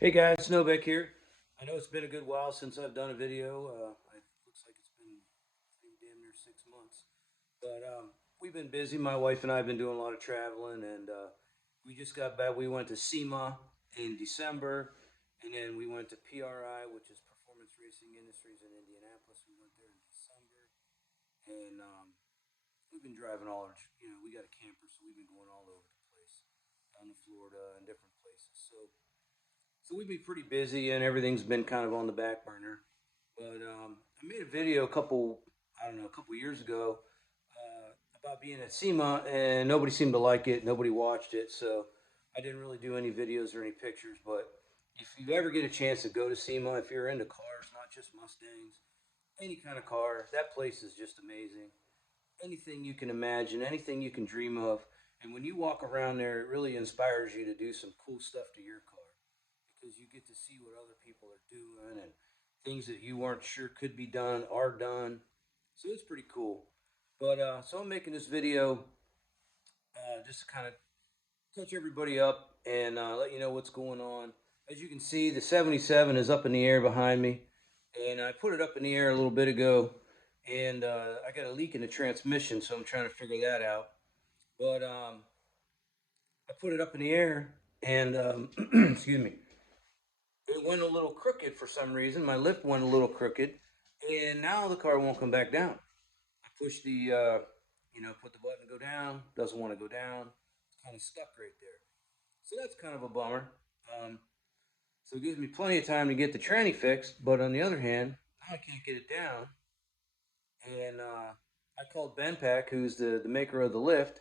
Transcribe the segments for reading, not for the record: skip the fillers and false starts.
Hey guys, Snowbeck here. I know it's been a good while since I've done a video. It looks like it's been damn near 6 months. But we've been busy. My wife and I have been doing a lot of traveling, and we just got back. We went to SEMA in December, and then we went to PRI, which is Performance Racing Industries in Indianapolis. We went there in December, and we've been driving all over. We got a camper, so we've been going all over the place, down to Florida and different places. So we've been pretty busy, and everything's been kind of on the back burner. But I made a video a couple years ago about being at SEMA, and nobody seemed to like it. Nobody watched it, so I didn't really do any videos or any pictures. But if you ever get a chance to go to SEMA, if you're into cars, not just Mustangs, any kind of car, that place is just amazing. Anything you can imagine, anything you can dream of. And when you walk around there, it really inspires you to do some cool stuff to your car because you get to see what other people are doing and things that you weren't sure could be done are done. So it's pretty cool. But so I'm making this video just to kind of touch everybody up and let you know what's going on. As you can see, the 77 is up in the air behind me, and I put it up in the air a little bit ago, and I got a leak in the transmission, so I'm trying to figure that out. But I put it up in the air, and excuse me, it went a little crooked for some reason. My lift went a little crooked, and now the car won't come back down. I push the, put the button to go down. Doesn't want to go down. It's kind of stuck right there. So that's kind of a bummer. Um, so it gives me plenty of time to get the tranny fixed. But on the other hand, now I can't get it down. And I called Benpack, who's the maker of the lift,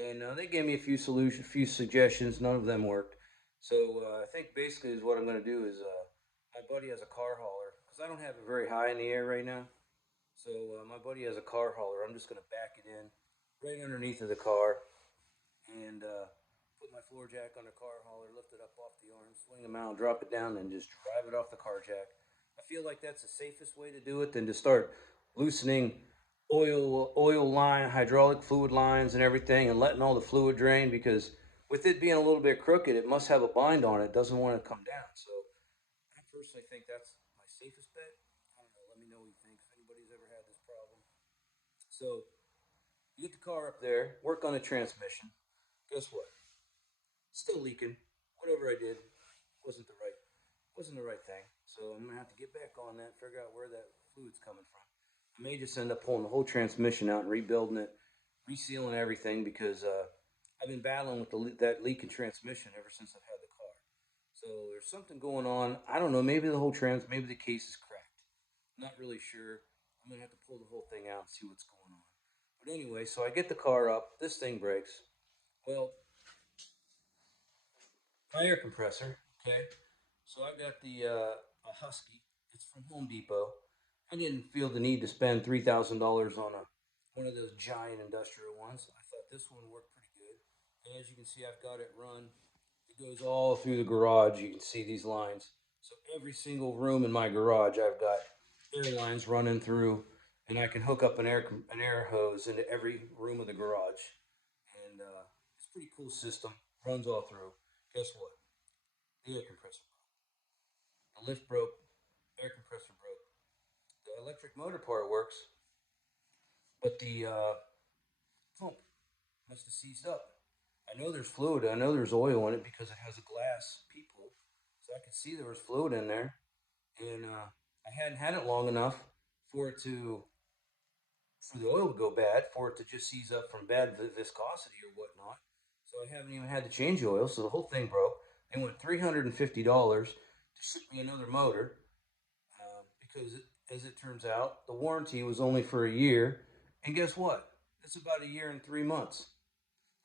and they gave me a few suggestions. None of them worked. So I think basically is what I'm going to do is my buddy has a car hauler because I don't have it very high in the air right now. So my buddy has a car hauler. I'm just going to back it in right underneath of the car and put my floor jack on the car hauler, lift it up off the arm, swing them out, drop it down, and just drive it off the car jack. I feel like that's the safest way to do it than to start loosening oil line, hydraulic fluid lines, and everything, and letting all the fluid drain because with it being a little bit crooked, it must have a bind on it. It doesn't want to come down. So I personally think that's my safest bet. I don't know. Let me know what you think if anybody's ever had this problem. So you get the car up there, work on the transmission. Guess what? Still leaking. Whatever I did wasn't the right thing. So I'm gonna have to get back on that, figure out where that fluid's coming from. I may just end up pulling the whole transmission out and rebuilding it, resealing everything because I've been battling with that leaking transmission ever since I've had the car. So there's something going on. I don't know. Maybe maybe the case is cracked. I'm not really sure. I'm gonna have to pull the whole thing out and see what's going on. But anyway, so I get the car up. This thing breaks. Well, my air compressor. Okay, so I got the a Husky. It's from Home Depot. I didn't feel the need to spend $3,000 on a one of those giant industrial ones. I thought this one worked pretty good. And as you can see, I've got it run. It goes all through the garage. You can see these lines. So every single room in my garage, I've got air lines running through, and I can hook up an air hose into every room of the garage. And it's a pretty cool system. Runs all through. Guess what? The air compressor broke. The lift broke. Air compressor broke. The electric motor part works, but the pump must have seized up. I know there's fluid. I know there's oil in it because it has a glass peephole, so I could see there was fluid in there. And I hadn't had it long enough for it to for the oil to go bad, for it to just seize up from bad viscosity or whatnot. So I haven't even had to change the oil. So the whole thing broke. They went $350 to ship me another motor because, as it turns out, the warranty was only for a year. And guess what? It's about a year and 3 months.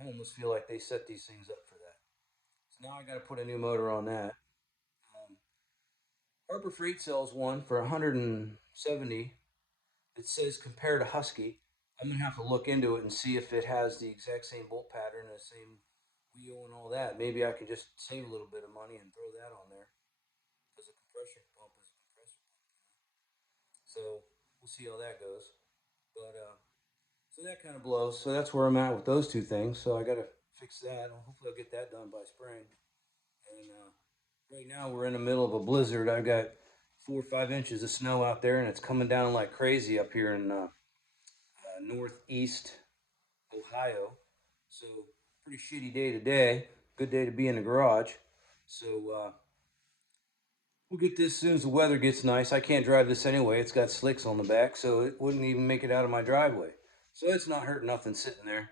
I almost feel like they set these things up for that. So now I got to put a new motor on that. Um, Harbor Freight sells one for 170. It says compare to Husky. I'm gonna have to look into it and see if it has the exact same bolt pattern and the same wheel and all that. Maybe I can just save a little bit of money and throw that on there because a compression pump is a compressor pump. So we'll see how that goes. But so that kind of blows. So that's where I'm at with those two things. So I got to fix that. Hopefully I'll get that done by spring. And Right now we're in the middle of a blizzard. I've got 4 or 5 inches of snow out there, and it's coming down like crazy up here in northeast Ohio. So pretty shitty day today. Good day to be in the garage. So we'll get this as soon as the weather gets nice. I can't drive this anyway. It's got slicks on the back, so it wouldn't even make it out of my driveway. So it's not hurting nothing sitting there.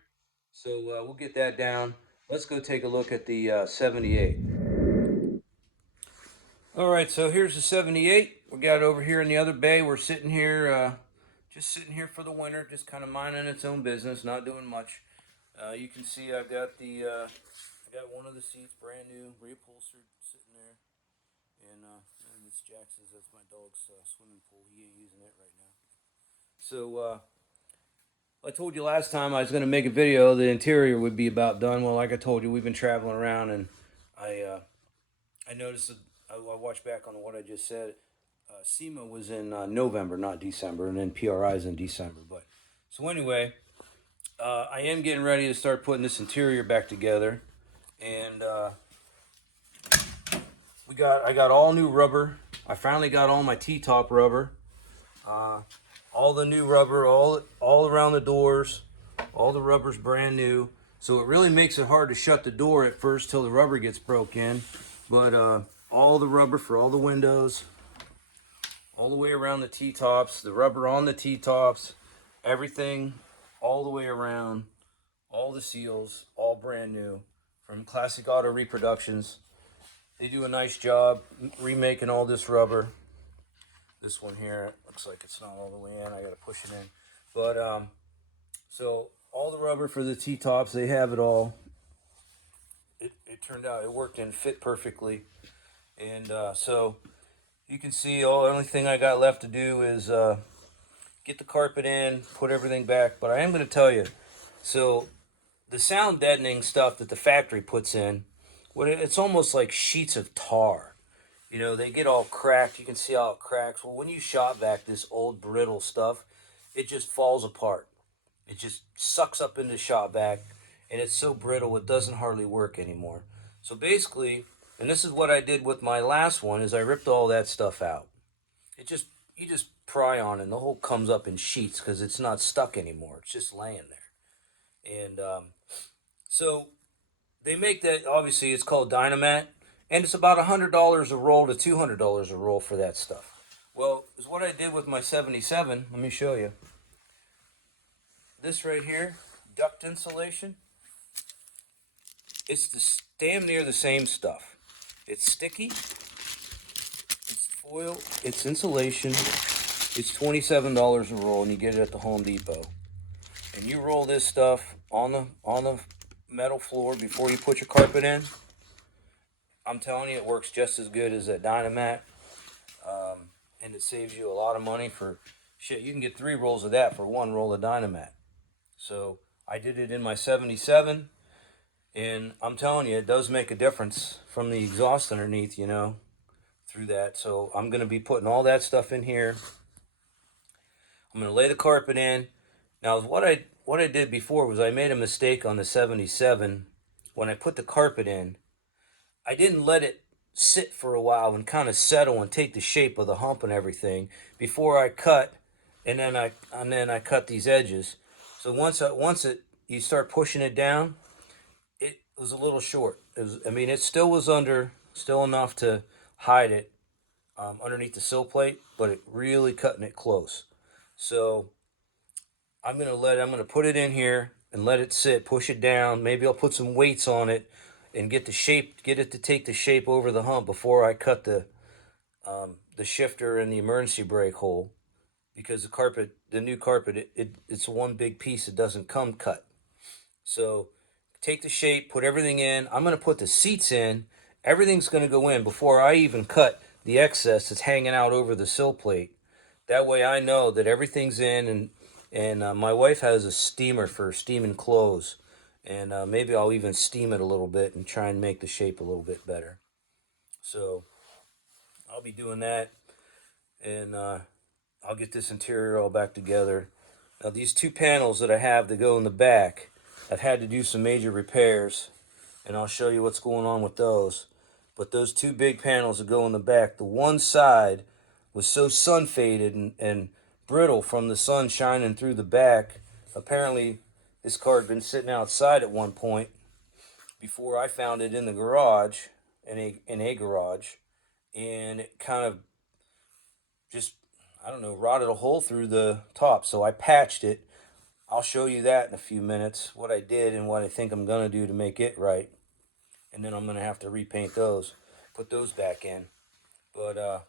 So we'll get that down. Let's go take a look at the 78. All right, so here's the 78. We got it over here in the other bay. We're sitting here, just sitting here for the winter, just kind of minding its own business, not doing much. You can see I've got I got one of the seats brand new, reupholstered, sitting there. And this Jax's, that's my dog's swimming pool. He ain't using it right now. So I told you last time I was going to make a video. The interior would be about done. Well, like I told you, we've been traveling around, and I noticed that I watched back on what I just said. SEMA was in November, not December, and then PRI is in December. But so anyway, I am getting ready to start putting this interior back together, and I got all new rubber. I finally got all my T-top rubber, all the new rubber, all around the doors. All the rubber's brand new, so it really makes it hard to shut the door at first till the rubber gets broke in. But all the rubber for all the windows, all the way around the T-tops, the rubber on the T-tops, everything all the way around, all the seals, all brand new from Classic Auto Reproductions. They do a nice job remaking all this rubber. This one here looks like it's not all the way in. I gotta push it in. But so all the rubber for the T-tops, they have it all. It turned out, it worked and fit perfectly. And so you can see the only thing I got left to do is get the carpet in, put everything back. But I am going to tell you, so the sound deadening stuff that the factory puts in, it's almost like sheets of tar. You know, they get all cracked. You can see how it cracks. Well, when you shop vac this old brittle stuff, it just falls apart. It just sucks up into shop vac, and it's so brittle it doesn't hardly work anymore. So basically, and this is what I did with my last one, is I ripped all that stuff out. You just pry on it and the whole comes up in sheets because it's not stuck anymore. It's just laying there. And so they make that, obviously it's called Dynamat, and it's about $100 a roll to $200 a roll for that stuff. Well, is what I did with my 77. Let me show you. This right here, duct insulation. It's damn near the same stuff. It's sticky, it's foil, it's insulation. It's $27 a roll, and you get it at the Home Depot. And you roll this stuff on the metal floor before you put your carpet in. I'm telling you, it works just as good as that Dynamat, and it saves you a lot of money for shit. You can get 3 rolls of that for 1 roll of Dynamat. So I did it in my 77, and I'm telling you, it does make a difference from the exhaust underneath, you know, through that. So I'm going to be putting all that stuff in here. I'm going to lay the carpet in. Now, what I did before was I made a mistake on the 77. When I put the carpet in, I didn't let it sit for a while and kind of settle and take the shape of the hump and everything before I cut, and then I cut these edges. So once you start pushing it down, it was a little short. It still was still enough to hide it underneath the sill plate, but it really cutting it close. So I'm gonna put it in here and let it sit, push it down. Maybe I'll put some weights on it and get it to take the shape over the hump before I cut the shifter and the emergency brake hole, because the new carpet, it's one big piece. It doesn't come cut. So take the shape, put everything in. I'm going to put the seats in. Everything's going to go in before I even cut the excess that's hanging out over the sill plate. That way I know that everything's in, and my wife has a steamer for steaming clothes. And maybe I'll even steam it a little bit and try and make the shape a little bit better. So I'll be doing that, and I'll get this interior all back together. Now these 2 panels that I have that go in the back, I've had to do some major repairs, and I'll show you what's going on with those. but those two big panels that go in the back, the one side was so sun faded and brittle from the sun shining through the back. Apparently, this car had been sitting outside at one point before I found it in the garage, in a garage, and it kind of just, I don't know, rotted a hole through the top. So I patched it. I'll show you that in a few minutes, what I did and what I think I'm going to do to make it right. And then I'm going to have to repaint those, put those back in. But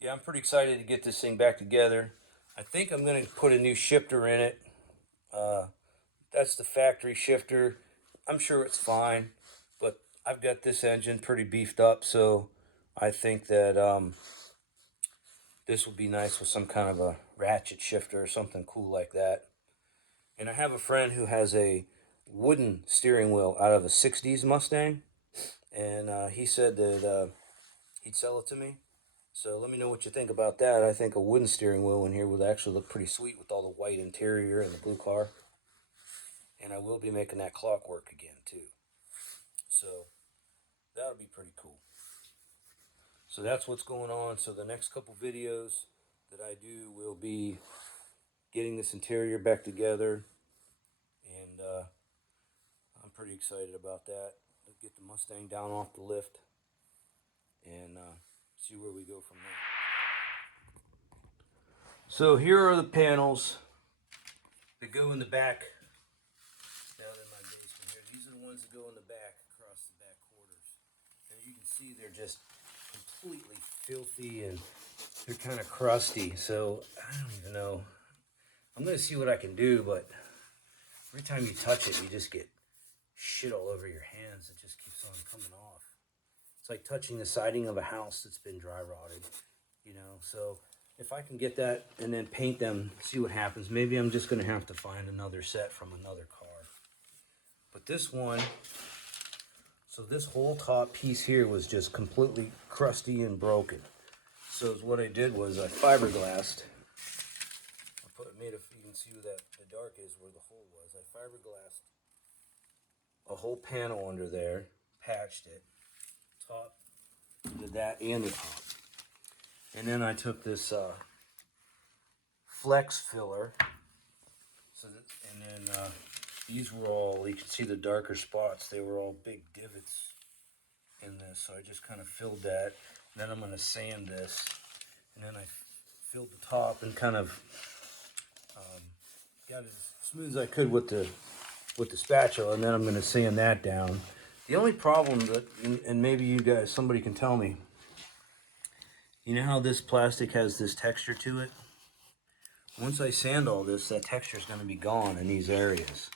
yeah, I'm pretty excited to get this thing back together. I think I'm going to put a new shifter in it. Uh, that's the factory shifter. I'm sure it's fine, but I've got this engine pretty beefed up, so I think that this would be nice with some kind of a ratchet shifter or something cool like that. And I have a friend who has a wooden steering wheel out of a 60s Mustang, and he said that he'd sell it to me. So let me know what you think about that. I think a wooden steering wheel in here would actually look pretty sweet with all the white interior and the blue car. And I will be making that clock work again too. So that'll be pretty cool. So that's what's going on. So the next couple videos that I do will be getting this interior back together. And I'm pretty excited about that. Let's get the Mustang down off the lift and see where we go from there. So here are the panels that go in the back down in my basement here. These are the ones that go in the back across the back quarters. And you can see they're just completely filthy and they're kind of crusty. So I don't even know. I'm going to see what I can do, but every time you touch it, you just get shit all over your hands. It just keeps on coming off. It's like touching the siding of a house that's been dry rotted, you know. So if I can get that and then paint them, see what happens. Maybe I'm just going to have to find another set from another car. But this one, so this whole top piece here was just completely crusty and broken. So what I did was I fiberglassed. Made a, you can see where that the dark is where the hole was. I fiberglassed a whole panel under there, patched it, top, did that and the top. And then I took this flex filler. So that, and then these were all, you can see the darker spots, they were all big divots in this. So I just kind of filled that. And then I'm going to sand this. And then I filled the top and kind of got it as smooth as I could with the spatula, and then I'm going to sand that down. The only problem that, and maybe you guys, somebody can tell me, you know how this plastic has this texture to it? Once I sand all this, that texture is going to be gone in these areas.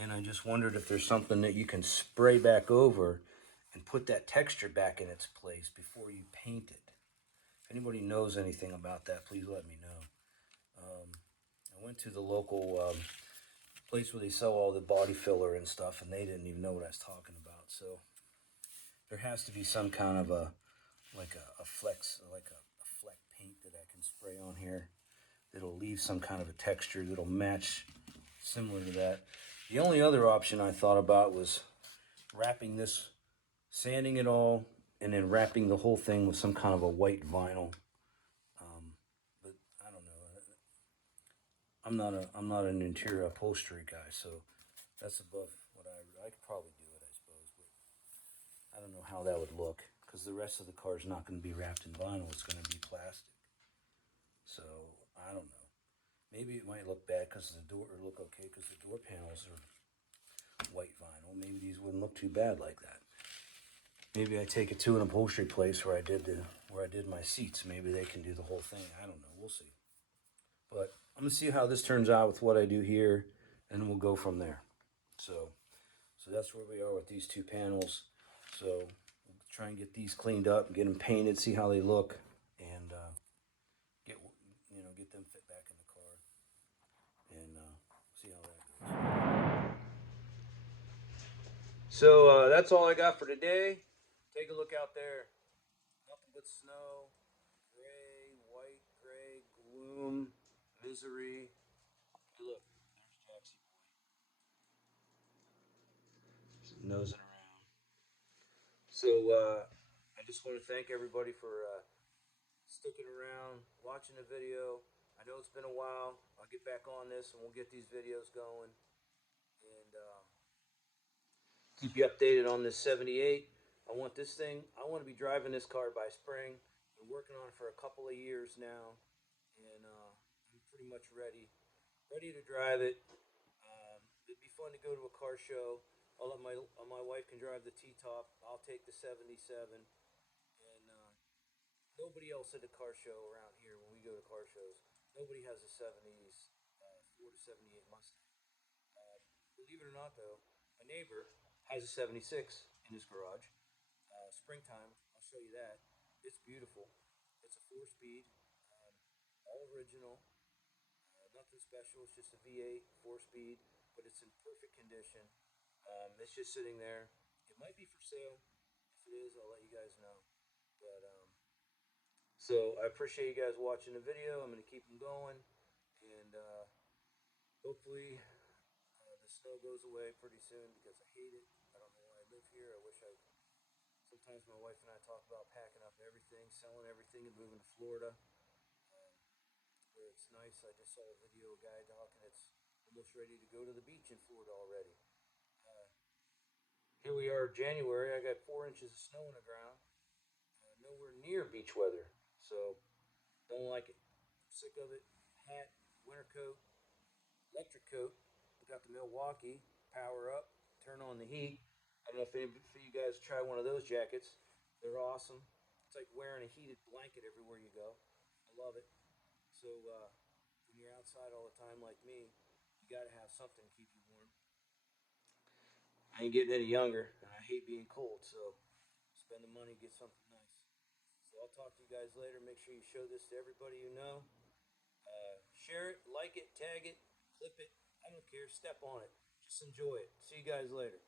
And I just wondered if there's something that you can spray back over and put that texture back in its place before you paint it. If anybody knows anything about that, please let me know. I went to the local place where they sell all the body filler and stuff, and they didn't even know what I was talking about. So there has to be some kind of a flex, like a fleck paint that I can spray on here that'll leave some kind of a texture that'll match similar to that. The only other option I thought about was wrapping this, sanding it all, and then wrapping the whole thing with some kind of a white vinyl. But I don't know. I'm not an interior upholstery guy, so that's above what I could probably do it, I suppose, but I don't know how that would look because the rest of the car is not going to be wrapped in vinyl. It's going to be plastic. So I don't know. Maybe it might look bad because the door or look okay because the door panels are white vinyl. Maybe these wouldn't look too bad like that. Maybe I take it to an upholstery place where I did my seats. Maybe they can do the whole thing. I don't know. We'll see. But I'm gonna see how this turns out with what I do here, and we'll go from there. So that's where we are with these two panels. So we'll try and get these cleaned up, get them painted, see how they look, and get them fit back in the car, and see how that goes. So that's all I got for today. Take a look out there. Nothing but snow, gray, white, gray, gloom, misery. Hey, look, there's Jaxie boy. He's nosing around. So I just want to thank everybody for sticking around, watching the video. I know it's been a while. I'll get back on this and we'll get these videos going and keep you updated on this 78. I want this thing, I want to be driving this car by spring. Been working on it for a couple of years now and I'm pretty much ready to drive it. It'd be fun to go to a car show. I'll let my wife can drive the T-top. I'll take the 77 and nobody else at the car show around here when we go to car shows. Nobody has a 70s Ford 78 Mustang. Believe it or not, though, my neighbor has a 76 in his garage. Springtime, I'll show you that. It's beautiful. It's a four-speed, um, all original, nothing special. It's just a V8 four-speed, but it's in perfect condition. It's just sitting there. It might be for sale. If it is, I'll let you guys know. But so I appreciate you guys watching the video. I'm going to keep them going, and hopefully the snow goes away pretty soon because I hate it. I don't know why I live here. I wish I. Sometimes my wife and I talk about packing up everything, selling everything, and moving to Florida, where it's nice. I just saw a video of a guy talking. It's almost ready to go to the beach in Florida already. Uh, Here we are, January. I got 4 inches of snow on the ground. Nowhere near beach weather, so don't like it. I'm sick of it. Hat, winter coat, electric coat. We got the Milwaukee power up, turn on the heat. I don't know if any of you guys try one of those jackets. They're awesome. It's like wearing a heated blanket everywhere you go. I love it. So when you're outside all the time like me, you got to have something to keep you warm. I ain't getting any younger, and I hate being cold. So spend the money, get something nice. So I'll talk to you guys later. Make sure you show this to everybody you know. Share it, like it, tag it, clip it. I don't care. Step on it. Just enjoy it. See you guys later.